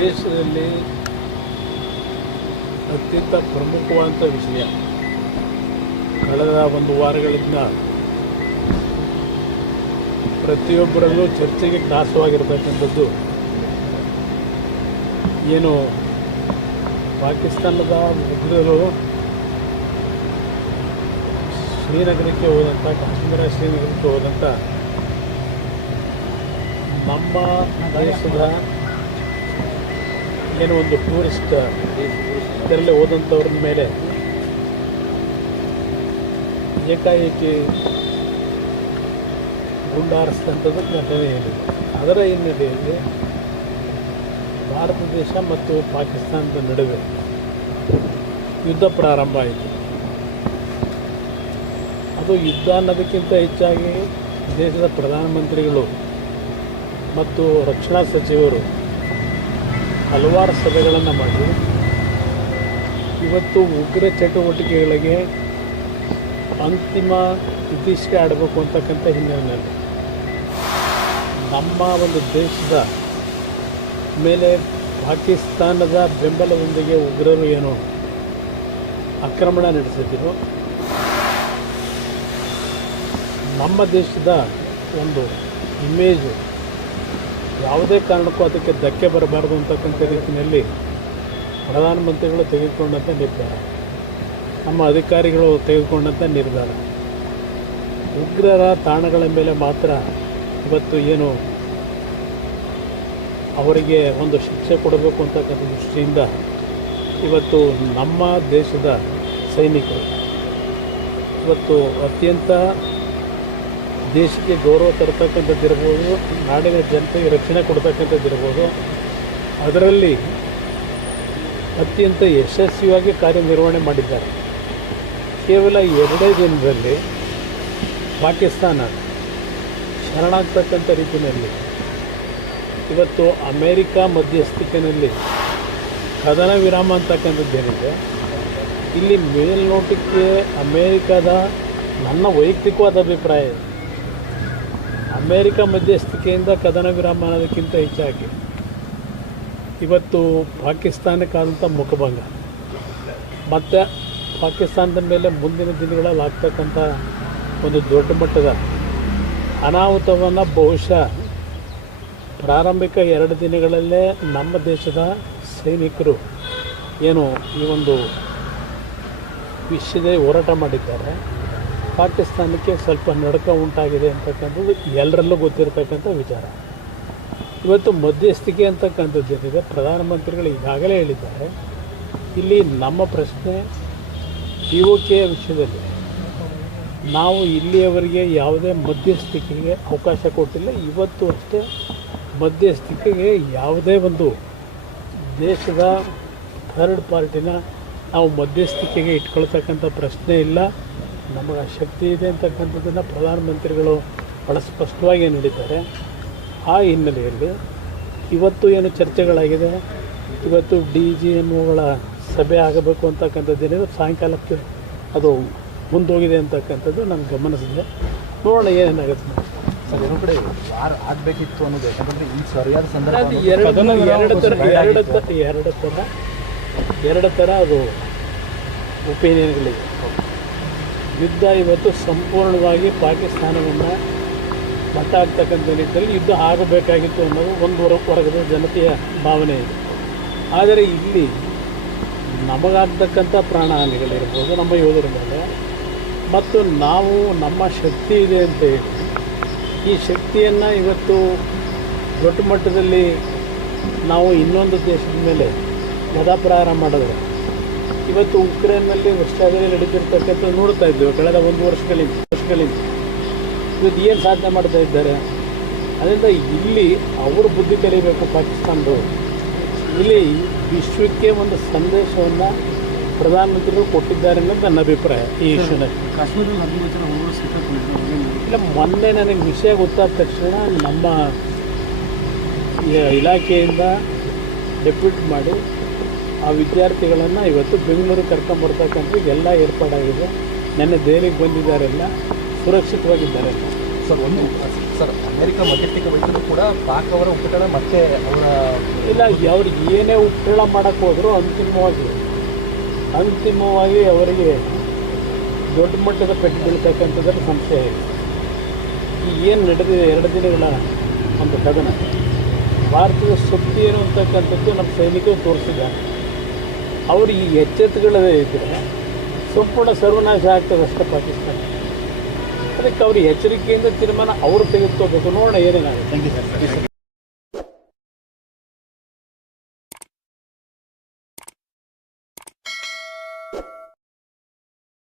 ದೇಶದಲ್ಲಿ ಅತ್ಯಂತ ಪ್ರಮುಖವಾದಂಥ ವಿಷಯ ಕಳೆದ ಒಂದು ವಾರಗಳಿಂದ ಪ್ರತಿಯೊಬ್ಬರಲ್ಲೂ ಚರ್ಚೆಗೆ ಗ್ರಾಸವಾಗಿರತಕ್ಕಂಥದ್ದು ಏನು ಪಾಕಿಸ್ತಾನದ ಉಗ್ರರು ಶ್ರೀನಗರಕ್ಕೆ ಹೋದಂಥ ಕಾಶ್ಮೀರ ಶ್ರೀನಗರಕ್ಕೆ ಹೋದಂಥ ನಮ್ಮ ದೇಶದ ಏನು ಒಂದು ಟೂರಿಸ್ಟ್ ಇದರಲ್ಲಿ ಹೋದಂಥವ್ರ ಮೇಲೆ ಏಕಾಏಕಿ ಗುಂಡಾರಿಸಿದಂಥದ್ದು ಘಟನೆ ಏನಿದೆ. ಅದರ ಹಿನ್ನೆಲೆಯಲ್ಲಿ ಭಾರತ ದೇಶ ಮತ್ತು ಪಾಕಿಸ್ತಾನದ ನಡುವೆ ಯುದ್ಧ ಪ್ರಾರಂಭ ಆಯಿತು. ಅದು ಯುದ್ಧ ಅನ್ನೋದಕ್ಕಿಂತ ಹೆಚ್ಚಾಗಿ ದೇಶದ ಪ್ರಧಾನಮಂತ್ರಿಗಳು ಮತ್ತು ರಕ್ಷಣಾ ಸಚಿವರು ಹಲವಾರು ಸಭೆಗಳನ್ನು ಮಾಡಿ ಇವತ್ತು ಉಗ್ರ ಚಟುವಟಿಕೆಗಳಿಗೆ ಅಂತಿಮ ಇತಿಶ್ರೀ ಆಡಬೇಕು ಅಂತಕ್ಕಂಥ ಹಿನ್ನೆಲೆಯಲ್ಲಿ ನಮ್ಮ ಒಂದು ದೇಶದ ಮೇಲೆ ಪಾಕಿಸ್ತಾನದ ಬೆಂಬಲದೊಂದಿಗೆ ಉಗ್ರರು ಏನು ಆಕ್ರಮಣ ನಡೆಸಿದ್ರು, ನಮ್ಮ ದೇಶದ ಒಂದು ಇಮೇಜು ಯಾವುದೇ ಕಾರಣಕ್ಕೂ ಅದಕ್ಕೆ ಧಕ್ಕೆ ಬರಬಾರ್ದು ಅಂತಕ್ಕಂಥ ರೀತಿಯಲ್ಲಿ ಪ್ರಧಾನಮಂತ್ರಿಗಳು ತೆಗೆದುಕೊಂಡಂಥ ನಿರ್ಧಾರ, ನಮ್ಮ ಅಧಿಕಾರಿಗಳು ತೆಗೆದುಕೊಂಡಂಥ ನಿರ್ಧಾರ, ಉಗ್ರರ ತಾಣಗಳ ಮೇಲೆ ಮಾತ್ರ ಇವತ್ತು ಏನು ಅವರಿಗೆ ಒಂದು ಶಿಕ್ಷೆ ಕೊಡಬೇಕು ಅಂತಕ್ಕಂಥ ದೃಷ್ಟಿಯಿಂದ ಇವತ್ತು ನಮ್ಮ ದೇಶದ ಸೈನಿಕರು ಇವತ್ತು ಅತ್ಯಂತ ದೇಶಕ್ಕೆ ಗೌರವ ತರ್ತಕ್ಕಂಥದ್ದಿರ್ಬೋದು, ನಾಡಿನ ಜನತೆಗೆ ರಕ್ಷಣೆ ಕೊಡ್ತಕ್ಕಂಥದ್ದಿರ್ಬೋದು, ಅದರಲ್ಲಿ ಅತ್ಯಂತ ಯಶಸ್ವಿಯಾಗಿ ಕಾರ್ಯನಿರ್ವಹಣೆ ಮಾಡಿದ್ದಾರೆ. ಕೇವಲ 2 ದಿನದಲ್ಲಿ ಪಾಕಿಸ್ತಾನ ಶರಣಾಗ್ತಕ್ಕಂಥ ರೀತಿಯಲ್ಲಿ ಇವತ್ತು ಅಮೇರಿಕ ಮಧ್ಯಸ್ಥಿಕೆಯಲ್ಲಿ ಕದನ ವಿರಾಮ ಅಂತಕ್ಕಂಥದ್ದೇನಿದೆ, ಇಲ್ಲಿ ಮೇಲ್ನೋಟಕ್ಕೆ ಅಮೇರಿಕದ ನನ್ನ ವೈಯಕ್ತಿಕವಾದ ಅಭಿಪ್ರಾಯ ಇದೆ, ಅಮೇರಿಕ ಮಧ್ಯಸ್ಥಿಕೆಯಿಂದ ಕದನ ವಿರಾಮ ಅನ್ನೋದಕ್ಕಿಂತ ಹೆಚ್ಚಾಗಿ ಇವತ್ತು ಪಾಕಿಸ್ತಾನಕ್ಕಾದಂಥ ಮುಖಭಂಗ ಮತ್ತು ಪಾಕಿಸ್ತಾನದ ಮೇಲೆ ಮುಂದಿನ ದಿನಗಳಲ್ಲಿ ಆಗ್ತಕ್ಕಂಥ ಒಂದು ದೊಡ್ಡ ಮಟ್ಟದ ಅನಾಹುತವನ್ನು ಬಹುಶಃ ಪ್ರಾರಂಭಿಕ 2 ದಿನಗಳಲ್ಲೇ ನಮ್ಮ ದೇಶದ ಸೈನಿಕರು ಏನು ಈ ಒಂದು ವಿಷಯದಲ್ಲಿ ಹೋರಾಟ ಮಾಡಿದ್ದಾರೆ. ಪಾಕಿಸ್ತಾನಕ್ಕೆ ಸ್ವಲ್ಪ ನಡುಕ ಉಂಟಾಗಿದೆ ಅಂತಕ್ಕಂಥದ್ದು ಎಲ್ಲರಲ್ಲೂ ಗೊತ್ತಿರತಕ್ಕಂಥ ವಿಚಾರ. ಇವತ್ತು ಮಧ್ಯಸ್ಥಿಕೆ ಅಂತಕ್ಕಂಥದ್ದೇನಿದೆ, ಪ್ರಧಾನಮಂತ್ರಿಗಳು ಈಗಾಗಲೇ ಹೇಳಿದ್ದಾರೆ, ಇಲ್ಲಿ ನಮ್ಮ ಪ್ರಶ್ನೆ POK ವಿಷಯದಲ್ಲಿ ನಾವು ಇಲ್ಲಿಯವರೆಗೆ ಯಾವುದೇ ಮಧ್ಯಸ್ಥಿಕೆಗೆ ಅವಕಾಶ ಕೊಟ್ಟಿಲ್ಲ. ಇವತ್ತು ಅಷ್ಟೇ ಮಧ್ಯಸ್ಥಿಕೆಗೆ ಯಾವುದೇ ಒಂದು ದೇಶದ ಥರ್ಡ್ ಪಾರ್ಟಿನ ನಾವು ಮಧ್ಯಸ್ಥಿಕೆಗೆ ಇಟ್ಕೊಳ್ತಕ್ಕಂಥ ಪ್ರಶ್ನೆ ಇಲ್ಲ. ನಮಗೆ ಶಕ್ತಿ ಇದೆ ಅಂತಕ್ಕಂಥದ್ದನ್ನು ಪ್ರಧಾನಮಂತ್ರಿಗಳು ಭಾಳ ಸ್ಪಷ್ಟವಾಗಿ ಹೇಳಿದ್ದಾರೆ. ಆ ಹಿನ್ನೆಲೆಯಲ್ಲಿ ಇವತ್ತು ಏನು ಚರ್ಚೆಗಳಾಗಿದೆ, ಇವತ್ತು DGMOಗಳ ಸಭೆ ಆಗಬೇಕು ಅಂತಕ್ಕಂಥದ್ದೇನಿದೆ, ಸಾಯಂಕಾಲಕ್ಕೆ ಅದು ಮುಂದೋಗಿದೆ ಅಂತಕ್ಕಂಥದ್ದು ನಾನು ಗಮನಿಸಿದೆ. ನೋಡೋಣ ಏನೇನಾಗುತ್ತೆ. ಸರ್, ಇನ್ನೊಂದು ಕಡೆ ವಾರ ಆಗಬೇಕಿತ್ತು ಅನ್ನೋದು, ಯಾಕಂದರೆ ಈ ಸರಿಯಾದ ಸಂದರ್ಭ ಎರಡು ಥರ ಅದು ಒಪಿನಿಯನ್ಗಳಿದೆ. ಯುದ್ಧ ಇವತ್ತು ಸಂಪೂರ್ಣವಾಗಿ ಪಾಕಿಸ್ತಾನವನ್ನು ಮಟ್ಟ ಆಗ್ತಕ್ಕಂಥ ನಿಟ್ಟಿನಲ್ಲಿ ಯುದ್ಧ ಆಗಬೇಕಾಗಿತ್ತು ಅನ್ನೋದು ಒಂದು ವರ್ಗದ ಜನತೆಯ ಭಾವನೆ ಇದೆ. ಆದರೆ ಇಲ್ಲಿ ನಮಗಾಗ್ತಕ್ಕಂಥ ಪ್ರಾಣಹಾನಿಗಳಿರ್ಬೋದು ನಮ್ಮ ಯೋಧರ ಮೇಲೆ, ಮತ್ತು ನಾವು ನಮ್ಮ ಶಕ್ತಿ ಇದೆ ಅಂತ ಹೇಳಿ ಈ ಶಕ್ತಿಯನ್ನು ಇವತ್ತು ದೊಡ್ಡ ಮಟ್ಟದಲ್ಲಿ ನಾವು ಇನ್ನೊಂದು ದೇಶದ ಮೇಲೆ ಮತಪ್ರಹಾರ ಮಾಡಿದ್ರೆ, ಇವತ್ತು ಉಕ್ರೇನ್ನಲ್ಲಿ ರಷ್ಯಾದಲ್ಲಿ ನಡೀತಿರ್ತಕ್ಕಂಥ ನೋಡ್ತಾ ಇದ್ದೇವೆ ಕಳೆದ 1 ವರ್ಷಗಳಿಂದ ಇವತ್ತು ಏನು ಸಾಧನೆ ಮಾಡ್ತಾ ಇದ್ದಾರೆ. ಅದರಿಂದ ಇಲ್ಲಿ ಅವರು ಬುದ್ಧಿ ಕಲಿಬೇಕು ಪಾಕಿಸ್ತಾನದವರು. ಇಲ್ಲಿ ವಿಶ್ವಕ್ಕೆ ಒಂದು ಸಂದೇಶವನ್ನು ಪ್ರಧಾನಮಂತ್ರಿಗಳು ಕೊಟ್ಟಿದ್ದಾರೆ ಅನ್ನೋದು ನನ್ನ ಅಭಿಪ್ರಾಯ. ಈ ವಿಷಯದಲ್ಲಿ ಇಲ್ಲ, ಮೊನ್ನೆ ನನಗೆ ವಿಷಯ ಗೊತ್ತಾದ ತಕ್ಷಣ ನಮ್ಮ ಇಲಾಖೆಯಿಂದ ಡೆಪ್ಯೂಟ್ ಮಾಡಿ ಆ ವಿದ್ಯಾರ್ಥಿಗಳನ್ನು ಇವತ್ತು ಬೆಂಗಳೂರಿಗೆ ಕರ್ಕೊಂಬರ್ತಕ್ಕಂಥ ಎಲ್ಲ ಏರ್ಪಾಡಾಗಿದೆ. ನೆನ್ನೆ ದೆಹಲಿಗೆ ಬಂದಿದ್ದಾರೆಲ್ಲ ಸುರಕ್ಷಿತವಾಗಿದ್ದಾರೆ. ಸರ್, ಒಂದು ಸರ್ ಅಮೆರಿಕ ಮಧ್ಯಸ್ಥಿಕೆ ವಹಿಸಿದ್ರು ಕೂಡ ಪಾಕ್ ಅವರ ಒಕ್ಕೂಟದ ಮತ್ತೆ ಅವರ ಇಲ್ಲ, ಅವ್ರಿಗೆ ಏನೇ ಉಪಟಳ ಮಾಡೋಕ್ಕೆ ಹೋದರೂ ಅಂತಿಮವಾಗಿ ಅವರಿಗೆ ದೊಡ್ಡ ಮಟ್ಟದ ಪೆಟ್ಟು ಬೀಳ್ತಕ್ಕಂಥದ್ರಲ್ಲಿ ಸಂಶಯ ಇದೆ. ಈ ಏನು ನಡೆದಿದೆ 2 ದಿನಗಳ ಒಂದು ಕದನ, ಭಾರತದ ಶಕ್ತಿ ಏನು ಅಂತಕ್ಕಂಥದ್ದು ನಮ್ಮ ಸೈನಿಕರು ತೋರಿಸಿದ್ದಾರೆ. ಅವರು ಈ ಎಚ್ಚೆತ್ತುಗಳೇ ಇದ್ದರೆ ಸಂಪೂರ್ಣ ಸರ್ವನಾಶ ಆಗ್ತದೆ ಅಷ್ಟೇ ಪಾಕಿಸ್ತಾನ. ಅದಕ್ಕೆ ಅವರು ಎಚ್ಚರಿಕೆಯಿಂದ ತೀರ್ಮಾನ ಅವರು ತೆಗೆದುಕೋಬೇಕು. ನೋಡೋಣ ಏನೇನಾಗುತ್ತೆ. Thank you sir.